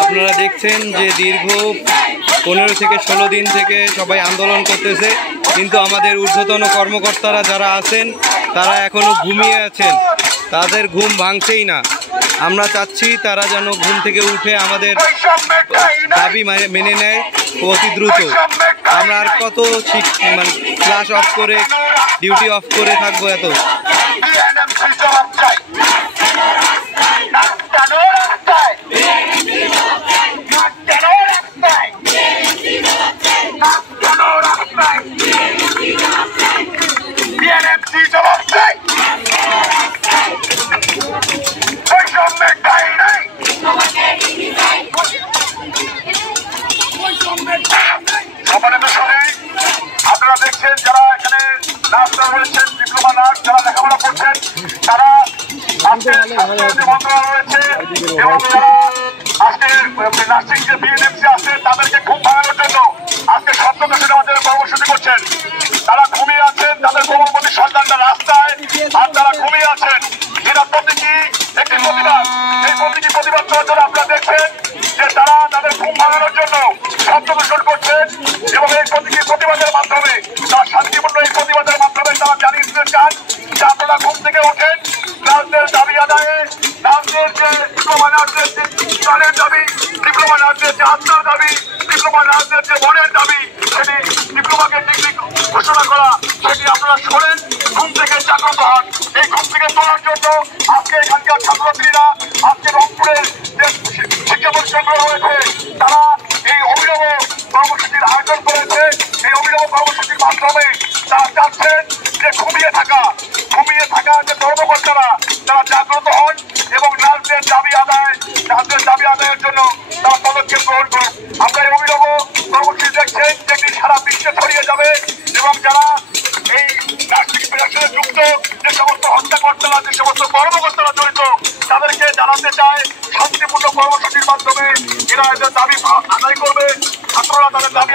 আপনারা দেখছেন যে দীর্ঘ 15 থেকে 16 দিন থেকে সবাই আন্দোলন করতেছে, কিন্তু আমাদের ঊর্ধ্বতন কর্মকর্তারা যারা আছেন তারা এখনো ঘুমিয়ে আছেন, তাদের ঘুম ভাঙছেই না। আমরা চাচ্ছি তারা যেন ঘুম থেকে উঠে আমাদের দাবি মেনে নেয় অতি দ্রুত। আমরা আর কত ক্লাস অফ করে ডিউটি অফ করে থাকবো এত? আপনারা দেখছেন যারা এখানে নার্সরা রয়েছেন, ডিপ্লোমা নার্স যারা লেখাপড়া করছেন, তারা আজকে মন্ত্রণালয় রয়েছে এবং যারা আজকে নার্সিং যে বিএনএমসি আছে তাদেরকে ঘুম ভাঙানোর জন্য আজকে সপ্তদশের আমাদের কর্মসূচি করছেন। তারা ঘুমিয়ে আছেন, তাদের কোমলমতি সন্তানরা রাস্তায়, আর তারা ঘুমিয়ে আছেন। এটা প্রতীকী একটি প্রতিবাদ। এই প্রতীকী প্রতিবাদ করার জন্য আপনারা দেখছেন যে তারা তাদের ঘুম ভাঙানোর জন্য সপ্তদোষণ করছেন এবং এই প্রতীকী প্রতিবাদের মাধ্যমে তারা শান্তিপূর্ণ এই প্রতিবাদের মাধ্যমে তারা জানিয়ে দিতে চান যে আপনারা ঘুম থেকে ওঠেন, নার্সদের দাবি আদায়ে, নার্সদের যে ডিপ্লোমা নার্সদের যে প্রাণের দাবি, ডিপ্লোমা নার্সদের যে আত্মার দাবি, ডিপ্লোমা নার্সদের যে মনের দাবি, সেটি ডিপ্লোমাকে ডিগ্রি ঘোষণা করা, সেটি আপনারা শোনেন, ঘুম থেকে জাগ্রত হন। এই ঘুম থেকে তোলার জন্য আজকে এখানকার ছাত্রছাত্রীরা আজকে রংপুরের যে শিক্ষা প্রতিষ্ঠানগুলো রয়েছে তারা এই অভিনব কর্মসূচির আয়োজন করেছে। এই অভিনব কর্মসূচির মাধ্যমে তারা চাচ্ছেন যে ঘুমিয়ে থাকা যে কর্মকর্তারা তারা জাগ্রত হন এবং নার্সদের দাবি আদায়ের জন্য তারা পদক্ষেপ গ্রহণ করুন। আমরা এই অভিনব কর্মসূচি দেখছেন যেটি সারা বিশ্বে ছড়িয়ে যাবে এবং যারা এই নার্সিং পেশার সাথে যুক্ত যে সমস্ত হত্যাকর্তারা, যে সমস্ত কর্মকর্তারা জড়িত, তাদেরকে জানাতে চায় শান্তিপূর্ণ কর্মসূচির মাধ্যমে এরা এদের দাবি আদায় করবে, ছাত্ররা তাদের দাবি